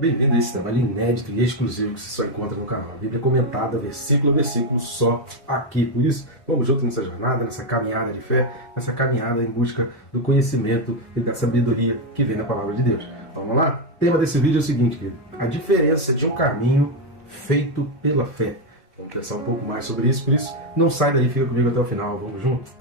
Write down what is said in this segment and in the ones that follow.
Bem-vindo a esse trabalho inédito e exclusivo que você só encontra no canal. A Bíblia comentada, versículo a versículo, só aqui. Por isso, vamos juntos nessa jornada, nessa caminhada de fé, nessa caminhada em busca do conhecimento e da sabedoria que vem na Palavra de Deus. Vamos lá? O tema desse vídeo é o seguinte, querido. A diferença de um caminho feito pela fé. Vamos pensar um pouco mais sobre isso, por isso, não sai daí, fica comigo até o final. Vamos juntos?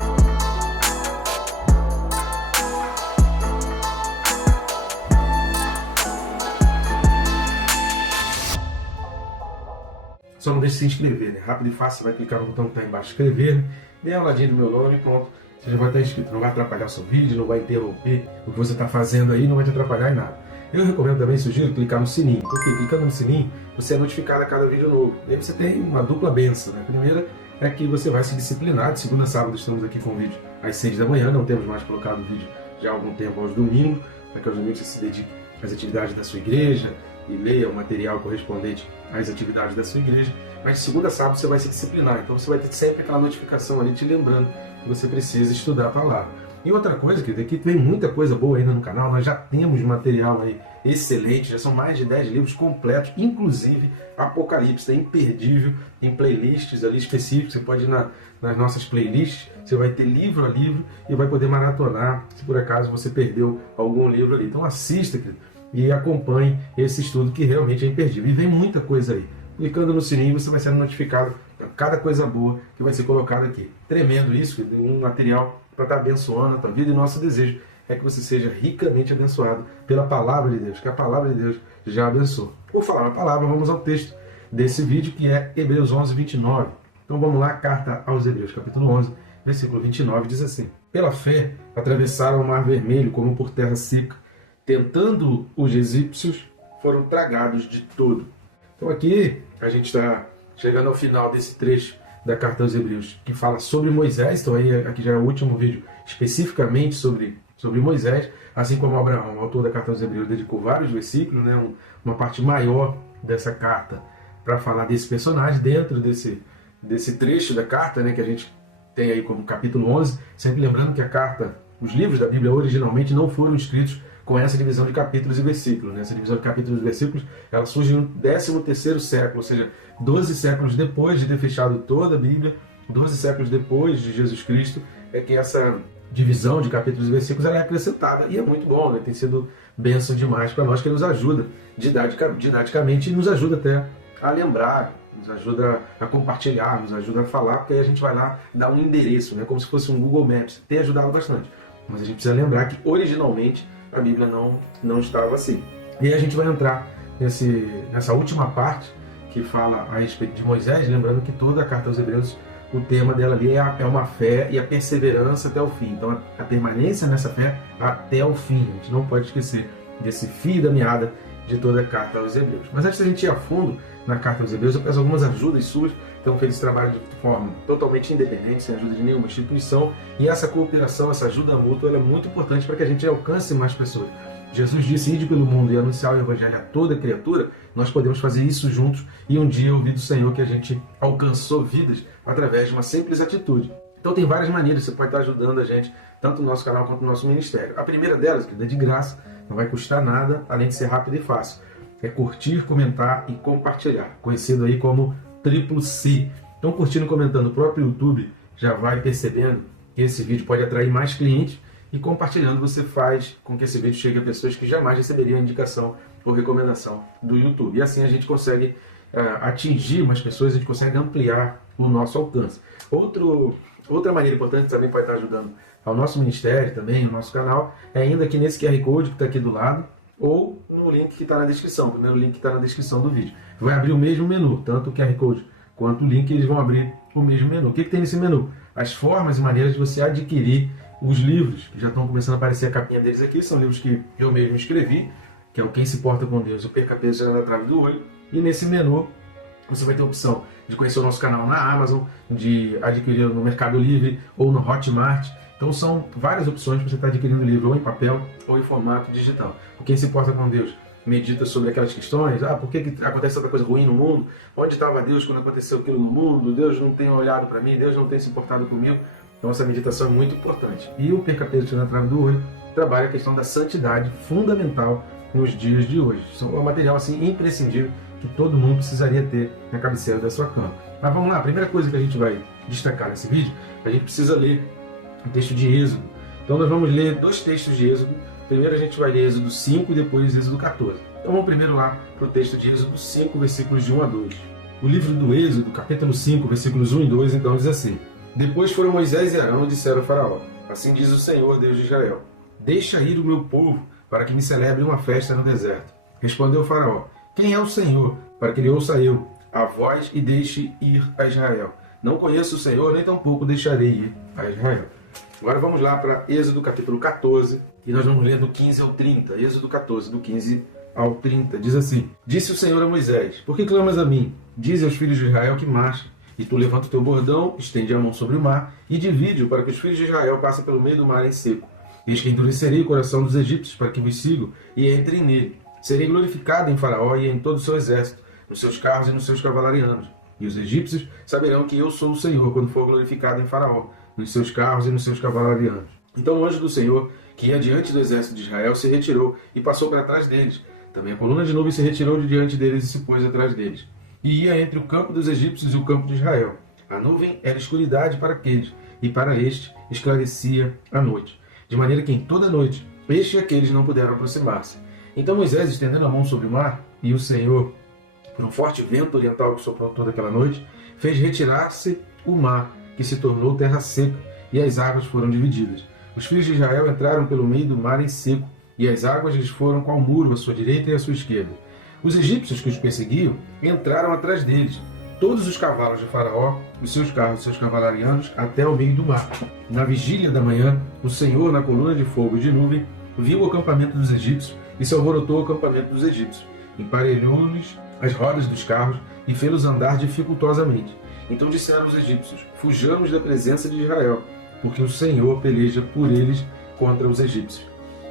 Só não deixe de se inscrever, né? Rápido e fácil, você vai clicar no botão que está embaixo, inscrever, dê uma olhadinha do meu nome e pronto. Você já vai estar inscrito, não vai atrapalhar o seu vídeo, não vai interromper o que você está fazendo aí, não vai te atrapalhar em nada. Eu recomendo também, sugiro, clicar no sininho, porque clicando no sininho, você é notificado a cada vídeo novo. E aí você tem uma dupla bênção, né? A primeira é que você vai se disciplinar, de segunda a sábado estamos aqui com o vídeo às 6 da manhã, não temos mais colocado o vídeo já há algum tempo aos domingos, para que aos domingos você se dedique às atividades da sua igreja, e leia o material correspondente às atividades da sua igreja, mas de segunda a sábado você vai se disciplinar, então você vai ter sempre aquela notificação ali te lembrando que você precisa estudar a palavra. E outra coisa, querido, aqui tem muita coisa boa ainda no canal, nós já temos material aí excelente, já são mais de 10 livros completos, inclusive Apocalipse, é imperdível, em playlists ali específicas, você pode ir nas nossas playlists, você vai ter livro a livro e vai poder maratonar, se por acaso você perdeu algum livro ali. Então assista, querido, e acompanhe esse estudo que realmente é imperdível. E vem muita coisa aí. Clicando no sininho você vai ser notificado a cada coisa boa que vai ser colocada aqui. Tremendo isso, um material para estar abençoando a tua vida, e nosso desejo é que você seja ricamente abençoado pela Palavra de Deus, que a Palavra de Deus já abençoa. Por falar na palavra, vamos ao texto desse vídeo, que é Hebreus 11, 29. Então vamos lá, carta aos Hebreus, capítulo 11, versículo 29, diz assim: Pela fé atravessaram o mar vermelho como por terra seca, tentando os egípcios, foram tragados de todo. Então aqui a gente está chegando ao final desse trecho da carta aos Hebreus, que fala sobre Moisés. Então aí aqui já é o último vídeo especificamente sobre Moisés, assim como Abraão, o autor da carta aos Hebreus, dedicou vários versículos, né, uma parte maior dessa carta para falar desse personagem dentro desse trecho da carta, né, que a gente tem aí como capítulo 11, sempre lembrando que a carta, os livros da Bíblia originalmente não foram escritos com essa divisão de capítulos e versículos, né? Essa divisão de capítulos e versículos, ela surge no 13º século, ou seja, 12 séculos depois de ter fechado toda a Bíblia, 12 séculos depois de Jesus Cristo, é que essa divisão de capítulos e versículos ela é acrescentada, e é muito bom, né? Tem sido bênção demais para nós, que nos ajuda didaticamente e nos ajuda até a lembrar, nos ajuda a compartilhar, nos ajuda a falar, porque aí a gente vai lá dar um endereço, né? Como se fosse um Google Maps. Tem ajudado bastante, mas a gente precisa lembrar que originalmente a Bíblia não estava assim. E aí a gente vai entrar nessa última parte que fala a respeito de Moisés, lembrando que toda a carta aos Hebreus, o tema dela ali é uma fé e a perseverança até o fim. Então a permanência nessa fé até o fim. A gente não pode esquecer desse fio da meada de toda a carta aos Hebreus. Mas antes da gente ir a fundo na carta aos Hebreus, eu peço algumas ajudas suas. Então fez esse trabalho de forma totalmente independente, sem ajuda de nenhuma instituição. E essa cooperação, essa ajuda mútua, ela é muito importante para que a gente alcance mais pessoas. Jesus disse: ide pelo mundo e anunciar o Evangelho a toda criatura. Nós podemos fazer isso juntos e um dia ouvir do Senhor que a gente alcançou vidas através de uma simples atitude. Então tem várias maneiras, você pode estar ajudando a gente, tanto no nosso canal quanto no nosso ministério. A primeira delas, que é de graça, não vai custar nada, além de ser rápido e fácil, é curtir, comentar e compartilhar, conhecido aí como triplo C. Então, curtindo e comentando, o próprio YouTube já vai percebendo que esse vídeo pode atrair mais clientes, e compartilhando você faz com que esse vídeo chegue a pessoas que jamais receberiam indicação ou recomendação do YouTube. E assim a gente consegue atingir mais pessoas, a gente consegue ampliar o nosso alcance. Outra maneira importante que também pode estar ajudando ao nosso ministério também, ao nosso canal, é ainda aqui nesse QR Code que está aqui do lado, ou no link que está na descrição, o primeiro link que está na descrição do vídeo. Vai abrir o mesmo menu, tanto o QR Code quanto o link, eles vão abrir o mesmo menu. O que tem nesse menu? As formas e maneiras de você adquirir os livros, que já estão começando a aparecer a capinha deles aqui, são livros que eu mesmo escrevi, que é o Quem se Porta com Deus, o Perca Peso Tirando a Trave do Olho. E nesse menu você vai ter a opção de conhecer o nosso canal na Amazon, de adquirir no Mercado Livre ou no Hotmart. Então são várias opções para você estar adquirindo o livro, ou em papel ou em formato digital. O Quem se Porta com Deus medita sobre aquelas questões: por que acontece tanta coisa ruim no mundo? Onde estava Deus quando aconteceu aquilo no mundo? Deus não tem olhado para mim, Deus não tem se importado comigo. Então essa meditação é muito importante. E o Perca Peso Tirando a Trave do Olho trabalha a questão da santidade fundamental nos dias de hoje. São um material assim imprescindível que todo mundo precisaria ter na cabeceira da sua cama. Mas vamos lá, a primeira coisa que a gente vai destacar nesse vídeo, a gente precisa ler o texto de Êxodo. Então nós vamos ler 2 textos de Êxodo. Primeiro a gente vai ler Êxodo 5 e depois Êxodo 14. Então vamos primeiro lá para o texto de Êxodo 5, versículos de 1 a 2. O livro do Êxodo, capítulo 5, versículos 1 e 2, então diz assim: Depois foram Moisés e Arão e disseram a Faraó: Assim diz o Senhor, Deus de Israel: Deixa ir o meu povo, para que me celebre uma festa no deserto. Respondeu Faraó: Quem é o Senhor, para que lhe ouça eu a voz e deixe ir a Israel? Não conheço o Senhor, nem tampouco deixarei ir a Israel. Agora vamos lá para Êxodo capítulo 14, e nós vamos ler do 15 ao 30. Êxodo 14, do 15 ao 30, diz assim: Disse o Senhor a Moisés: Por que clamas a mim? Dize aos filhos de Israel que marchem. E tu levanta o teu bordão, estende a mão sobre o mar, e divide-o para que os filhos de Israel passem pelo meio do mar em seco. Eis que endurecerei o coração dos egípcios para que vos sigam e entrem nele. Serei glorificado em Faraó e em todo o seu exército, nos seus carros e nos seus cavalarianos. E os egípcios saberão que eu sou o Senhor quando for glorificado em Faraó, nos seus carros e nos seus cavalarianos. Então o anjo do Senhor, que ia diante do exército de Israel, se retirou e passou para trás deles. Também a coluna de nuvem se retirou de diante deles e se pôs atrás deles. E ia entre o campo dos egípcios e o campo de Israel. A nuvem era escuridade para aqueles, e para este esclarecia a noite. De maneira que em toda a noite, este e aqueles não puderam aproximar-se. Então Moisés, estendendo a mão sobre o mar, e o Senhor, por um forte vento oriental que soprou toda aquela noite, fez retirar-se o mar, que se tornou terra seca, e as águas foram divididas. Os filhos de Israel entraram pelo meio do mar em seco, e as águas lhes foram qual muro à sua direita e à sua esquerda. Os egípcios que os perseguiam entraram atrás deles, todos os cavalos de Faraó, os seus carros e seus cavalarianos, até o meio do mar. Na vigília da manhã, o Senhor, na coluna de fogo e de nuvem, viu o acampamento dos egípcios e se alborotou o acampamento dos egípcios. Emparelhou-lhes as rodas dos carros e fê-los andar dificultosamente. Então disseram os egípcios: Fujamos da presença de Israel, porque o Senhor peleja por eles contra os egípcios.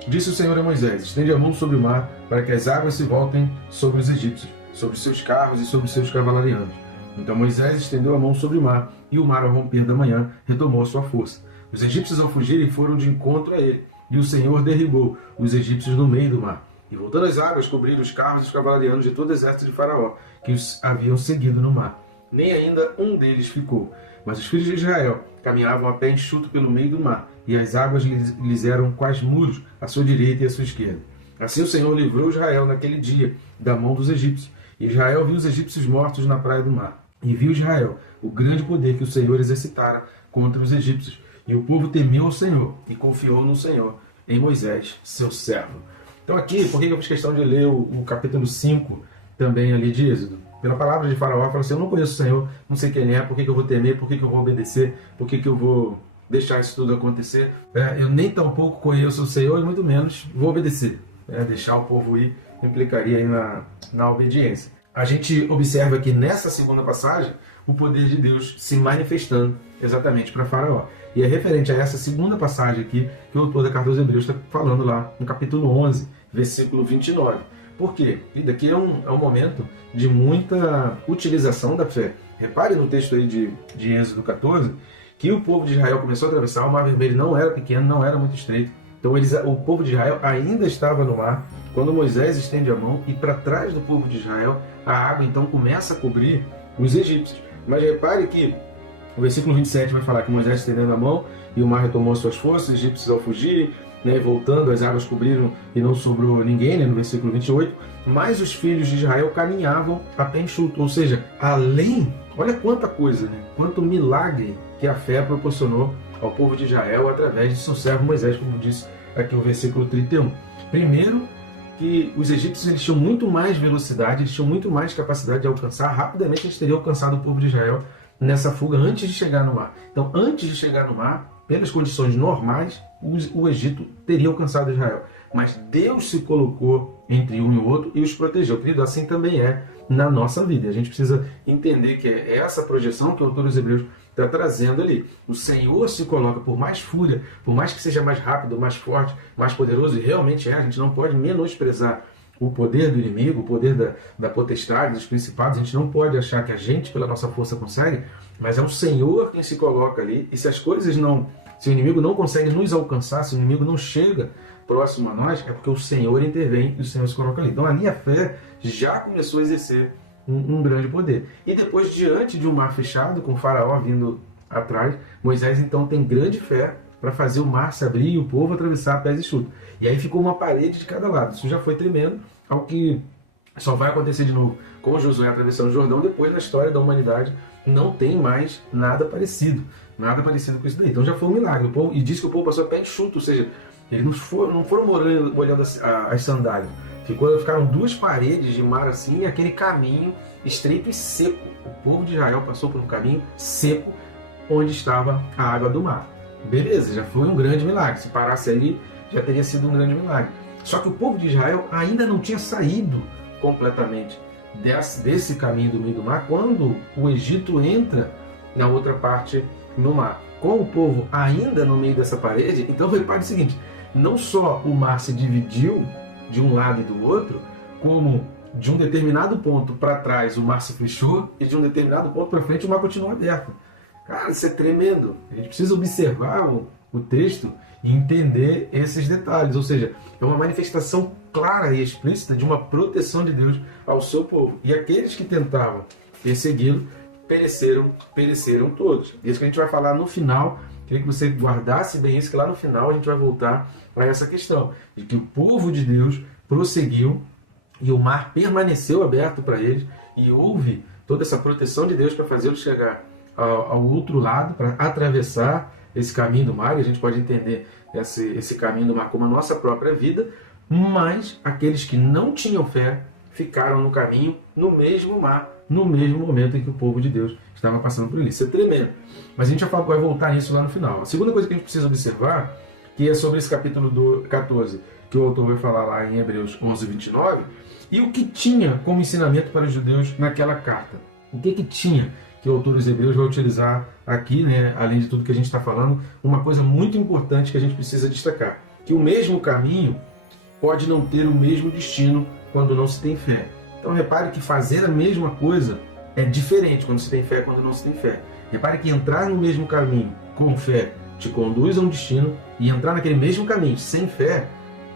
Disse o Senhor a Moisés: Estende a mão sobre o mar, para que as águas se voltem sobre os egípcios, sobre seus carros e sobre seus cavalarianos. Então Moisés estendeu a mão sobre o mar, e o mar, ao romper da manhã, retomou a sua força. Os egípcios, ao fugirem, foram de encontro a ele, e o Senhor derribou os egípcios no meio do mar. E voltando as águas, cobriram os carros e os cavalarianos de todo o exército de Faraó, que os haviam seguido no mar. Nem ainda um deles ficou. Mas os filhos de Israel caminhavam a pé enxuto pelo meio do mar, e as águas lhes eram quais muros à sua direita e à sua esquerda. Assim o Senhor livrou Israel naquele dia da mão dos egípcios. E Israel viu os egípcios mortos na praia do mar. E viu Israel o grande poder que o Senhor exercitara contra os egípcios. E o povo temeu ao Senhor e confiou no Senhor, em Moisés, seu servo. Então aqui, por que eu fiz questão de ler o capítulo 5 também ali de Êxodo? Pela palavra de Faraó, fala assim: eu não conheço o Senhor, não sei quem é, por que eu vou temer, por que eu vou obedecer, por que eu vou deixar isso tudo acontecer. Eu nem tampouco conheço o Senhor e muito menos vou obedecer. Deixar o povo ir implicaria aí na obediência. A gente observa aqui nessa segunda passagem o poder de Deus se manifestando exatamente para Faraó. E é referente a essa segunda passagem aqui que o autor da Carta aos Hebreus está falando lá no capítulo 11, versículo 29. Por quê? E daqui é um momento de muita utilização da fé. Repare no texto aí de Êxodo 14, que o povo de Israel começou a atravessar, o Mar Vermelho não era pequeno, não era muito estreito. Então o povo de Israel ainda estava no mar, quando Moisés estende a mão, e para trás do povo de Israel, a água então começa a cobrir os egípcios. Mas repare que o versículo 27 vai falar que Moisés estendendo a mão, e o mar retomou as suas forças, os egípcios ao fugirem, voltando, as águas cobriram e não sobrou ninguém, no versículo 28, mas os filhos de Israel caminhavam a pé enxuto, ou seja, além, olha quanta coisa, quanto milagre que a fé proporcionou ao povo de Israel através de seu servo Moisés, como disse aqui o versículo 31. Primeiro, que os egípcios eles tinham muito mais velocidade, eles tinham muito mais capacidade de alcançar, rapidamente eles teriam alcançado o povo de Israel nessa fuga antes de chegar no mar. Então, antes de chegar no mar, pelas condições normais, o Egito teria alcançado Israel. Mas Deus se colocou entre um e o outro e os protegeu. Querido, assim também é na nossa vida. A gente precisa entender que é essa projeção que o autor dos Hebreus está trazendo ali. O Senhor se coloca, por mais fúria, por mais que seja mais rápido, mais forte, mais poderoso, e realmente a gente não pode menosprezar o poder do inimigo, o poder da potestade, dos principados. A gente não pode achar que a gente, pela nossa força, consegue, mas é o Senhor quem se coloca ali, e se as coisas não, se o inimigo não consegue nos alcançar, se o inimigo não chega próximo a nós, é porque o Senhor intervém e o Senhor se coloca ali. Então ali a fé já começou a exercer um grande poder. E depois, diante de um mar fechado, com o faraó vindo atrás, Moisés então tem grande fé para fazer o mar se abrir e o povo atravessar a pés enxutos. E aí ficou uma parede de cada lado. Isso já foi tremendo, ao que só vai acontecer de novo com Josué atravessando o Jordão. Depois, na história da humanidade, não tem mais nada parecido com isso daí. Então já foi um milagre. O povo, e diz que o povo passou a pé enxuto, ou seja, eles não foram molhando as sandálias. Ficaram duas paredes de mar assim, e aquele caminho estreito e seco. O povo de Israel passou por um caminho seco, onde estava a água do mar. Beleza, já foi um grande milagre. Se parasse ali, já teria sido um grande milagre. Só que o povo de Israel ainda não tinha saído completamente desse caminho do meio do mar, quando o Egito entra na outra parte no mar. Com o povo ainda no meio dessa parede, então repare o seguinte, não só o mar se dividiu de um lado e do outro, como de um determinado ponto para trás o mar se fechou e de um determinado ponto para frente o mar continua aberto. Cara, isso é tremendo. A gente precisa observar o texto e entender esses detalhes. Ou seja, é uma manifestação clara e explícita de uma proteção de Deus ao seu povo. E aqueles que tentavam persegui-lo pereceram todos. Isso que a gente vai falar no final. Queria que você guardasse bem isso, que lá no final a gente vai voltar a essa questão de que o povo de Deus prosseguiu e o mar permaneceu aberto para eles e houve toda essa proteção de Deus para fazê-los chegar ao outro lado, para atravessar esse caminho do mar. E a gente pode entender esse caminho do mar como a nossa própria vida, mas aqueles que não tinham fé ficaram no caminho, no mesmo mar, no mesmo momento em que o povo de Deus estava passando por ele. Isso é tremendo. Mas a gente vai voltar nisso lá no final. A segunda coisa que a gente precisa observar, que é sobre esse capítulo 14, que o autor vai falar lá em Hebreus 11, 29, e o que tinha como ensinamento para os judeus naquela carta. O que tinha que o autor dos Hebreus vai utilizar aqui, né, além de tudo que a gente está falando, uma coisa muito importante que a gente precisa destacar, que o mesmo caminho pode não ter o mesmo destino quando não se tem fé. Então repare que fazer a mesma coisa é diferente quando se tem fé e quando não se tem fé. Repare que entrar no mesmo caminho com fé te conduz a um destino, e entrar naquele mesmo caminho sem fé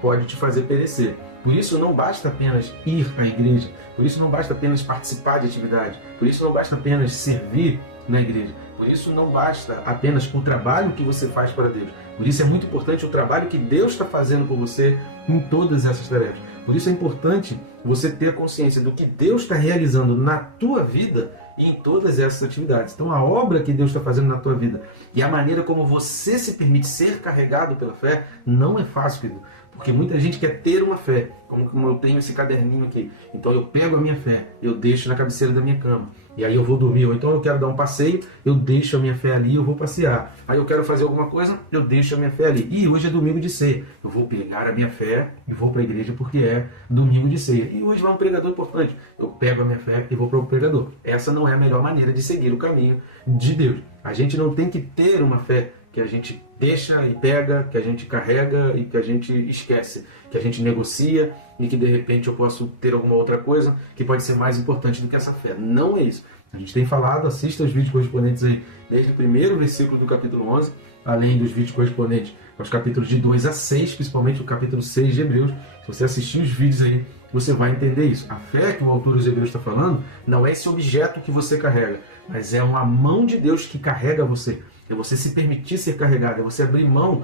pode te fazer perecer. Por isso não basta apenas ir à igreja, por isso não basta apenas participar de atividade, por isso não basta apenas servir na igreja, por isso não basta apenas o trabalho que você faz para Deus. Por isso é muito importante o trabalho que Deus está fazendo por você em todas essas tarefas. Por isso é importante você ter consciência do que Deus está realizando na tua vida e em todas essas atividades. Então a obra que Deus está fazendo na tua vida e a maneira como você se permite ser carregado pela fé não é fácil, querido. Porque muita gente quer ter uma fé, como eu tenho esse caderninho aqui. Então eu pego a minha fé, eu deixo na cabeceira da minha cama, e aí eu vou dormir. Ou então eu quero dar um passeio, eu deixo a minha fé ali, eu vou passear. Aí eu quero fazer alguma coisa, eu deixo a minha fé ali. E hoje é domingo de ceia, eu vou pegar a minha fé e vou para a igreja porque é domingo de ceia. E hoje vai um pregador importante, eu pego a minha fé e vou para o pregador. Essa não é a melhor maneira de seguir o caminho de Deus. A gente não tem que ter uma fé que a gente deixa e pega, que a gente carrega e que a gente esquece, que a gente negocia e que de repente eu posso ter alguma outra coisa que pode ser mais importante do que essa fé. Não é isso. A gente tem falado, assista os vídeos correspondentes aí, desde o primeiro versículo do capítulo 11, além dos vídeos correspondentes aos capítulos de 2 a 6, principalmente o capítulo 6 de Hebreus. Se você assistir os vídeos aí, você vai entender isso. A fé que o autor dos Hebreus está falando não é esse objeto que você carrega, mas é uma mão de Deus que carrega você. É você se permitir ser carregado, é você abrir mão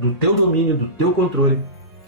do teu domínio, do teu controle,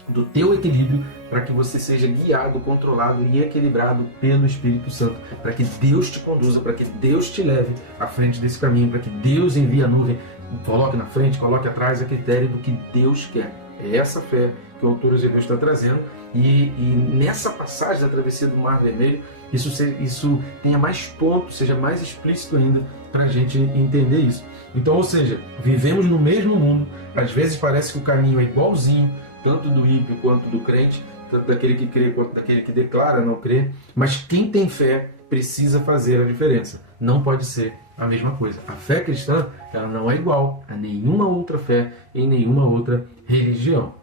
do teu equilíbrio, para que você seja guiado, controlado e equilibrado pelo Espírito Santo, para que Deus te conduza, para que Deus te leve à frente desse caminho, para que Deus envie a nuvem, coloque na frente, coloque atrás, a critério do que Deus quer. É essa fé que o autor dos Hebreus está trazendo, e nessa passagem da travessia do Mar Vermelho, isso tenha mais pontos, seja mais explícito ainda para a gente entender isso. Então, ou seja, vivemos no mesmo mundo, às vezes parece que o caminho é igualzinho, tanto do ímpio quanto do crente, tanto daquele que crê quanto daquele que declara não crer, mas quem tem fé precisa fazer a diferença, não pode ser a mesma coisa. A fé cristã, ela não é igual a nenhuma outra fé em nenhuma outra religião.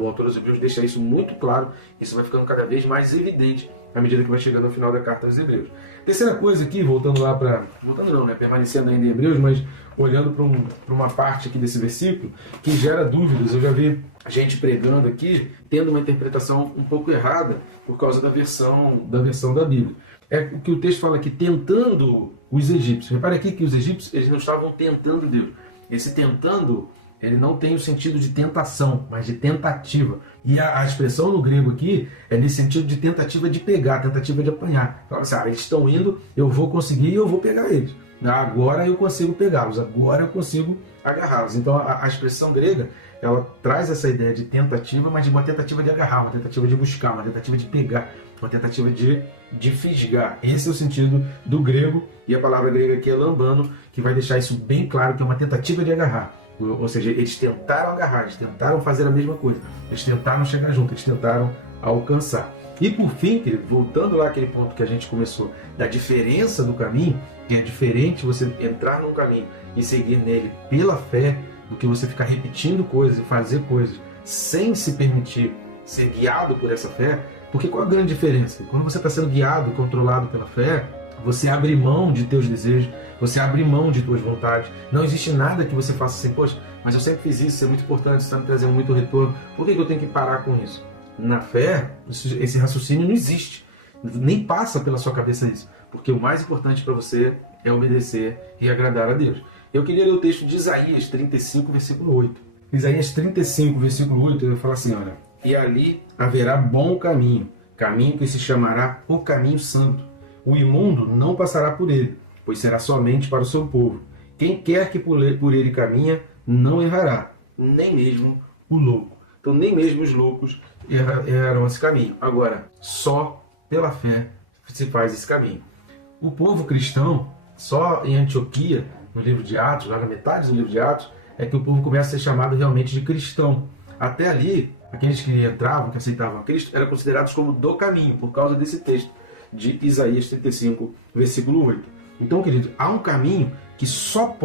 O autor dos Hebreus deixa isso muito claro, isso vai ficando cada vez mais evidente à medida que vai chegando ao final da carta aos Hebreus. Terceira coisa aqui, permanecendo ainda em Hebreus, mas olhando para uma parte aqui desse versículo que gera dúvidas. Eu já vi gente pregando aqui, tendo uma interpretação um pouco errada por causa da versão da Bíblia. É o que o texto fala aqui, tentando os egípcios. Repare aqui que os egípcios eles não estavam tentando Deus. Esse tentando, ele não tem o sentido de tentação, mas de tentativa. E a expressão no grego aqui é nesse sentido de tentativa de pegar, tentativa de apanhar. Fala assim, eles estão indo, eu vou conseguir e eu vou pegar eles. Agora eu consigo pegá-los, agora eu consigo agarrá-los. Então a expressão grega, ela traz essa ideia de tentativa, mas de uma tentativa de agarrar, uma tentativa de buscar, uma tentativa de pegar, uma tentativa de fisgar. Esse é o sentido do grego, e a palavra grega aqui é lambano, que vai deixar isso bem claro, que é uma tentativa de agarrar. Ou seja, eles tentaram agarrar, eles tentaram fazer a mesma coisa, eles tentaram chegar junto, eles tentaram alcançar. E por fim, querido, voltando lá àquele ponto que a gente começou, da diferença do caminho, que é diferente você entrar num caminho e seguir nele pela fé, do que você ficar repetindo coisas e fazer coisas sem se permitir ser guiado por essa fé. Porque qual a grande diferença? Quando você está sendo guiado, controlado pela fé, você abre mão de teus desejos, você abre mão de tuas vontades. Não existe nada que você faça assim, poxa, mas eu sempre fiz isso é muito importante, isso está me trazendo muito retorno, por que eu tenho que parar com isso? Na fé, esse raciocínio não existe, nem passa pela sua cabeça isso, porque o mais importante para você é obedecer e agradar a Deus. Eu queria ler o texto de Isaías 35, versículo 8. Isaías 35, versículo 8, ele fala assim, olha, e ali haverá bom caminho, caminho que se chamará o caminho santo. O imundo não passará por ele, pois será somente para o seu povo. Quem quer que por ele caminha, não errará, nem mesmo o louco. Então nem mesmo os loucos errarão esse caminho. Agora, só pela fé se faz esse caminho. O povo cristão, só em Antioquia, no livro de Atos, lá na metade do livro de Atos, é que o povo começa a ser chamado realmente de cristão. Até ali, aqueles que entravam, que aceitavam a Cristo, eram considerados como do caminho, por causa desse texto de Isaías 35, versículo 8. Então, querido, há um caminho que só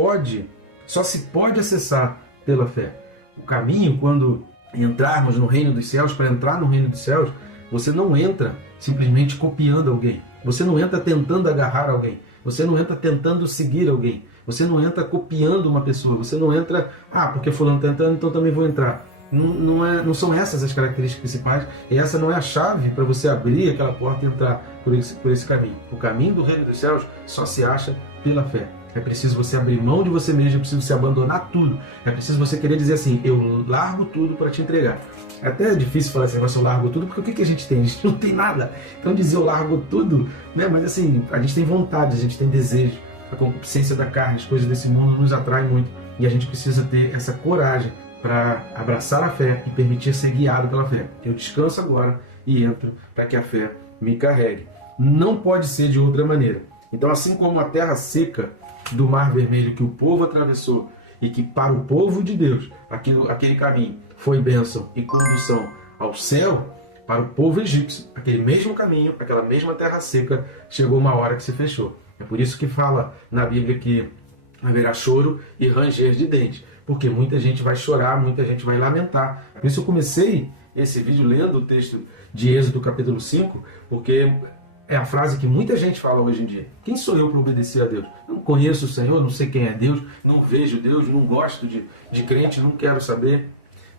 se pode acessar pela fé. O caminho, quando entrarmos no reino dos céus, para entrar no reino dos céus, você não entra simplesmente copiando alguém. Você não entra tentando agarrar alguém. Você não entra tentando seguir alguém. Você não entra copiando uma pessoa. Você não entra, porque fulano está entrando, então também vou entrar. Não são essas as características principais, e essa não é a chave para você abrir aquela porta e entrar por esse caminho. O caminho do reino dos céus só se acha pela fé. É preciso você abrir mão de você mesmo, é preciso você abandonar tudo. É preciso você querer dizer assim, eu largo tudo para te entregar. É até difícil falar esse negócio, eu largo tudo, porque o que a gente tem? A gente não tem nada. Então dizer eu largo tudo, né? Mas assim, a gente tem vontade, a gente tem desejo. A concupiscência da carne, as coisas desse mundo nos atraem muito. E a gente precisa ter essa coragem para abraçar a fé e permitir ser guiado pela fé. Eu descanso agora e entro para que a fé me carregue. Não pode ser de outra maneira. Então, assim como a terra seca do Mar Vermelho que o povo atravessou e que para o povo de Deus aquele caminho foi bênção e condução ao céu, para o povo egípcio, aquele mesmo caminho, aquela mesma terra seca, chegou uma hora que se fechou. É por isso que fala na Bíblia que haverá choro e ranger de dentes, porque muita gente vai chorar, muita gente vai lamentar. Por isso eu comecei esse vídeo lendo o texto de Êxodo capítulo 5, porque é a frase que muita gente fala hoje em dia. Quem sou eu para obedecer a Deus? Eu não conheço o Senhor, não sei quem é Deus, não vejo Deus, não gosto de crente, não quero saber.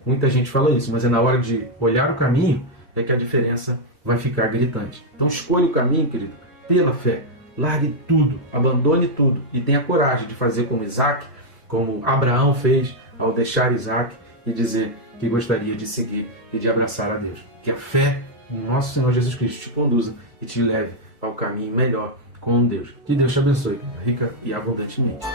Muita gente fala isso, mas é na hora de olhar o caminho é que a diferença vai ficar gritante. Então escolha o caminho, querido, pela fé. Largue tudo, abandone tudo e tenha coragem de fazer como Isaac, como Abraão fez ao deixar Isaac e dizer que gostaria de seguir e de abraçar a Deus. Que a fé no nosso Senhor Jesus Cristo te conduza e te leve ao caminho melhor com Deus. Que Deus te abençoe, rica e abundantemente.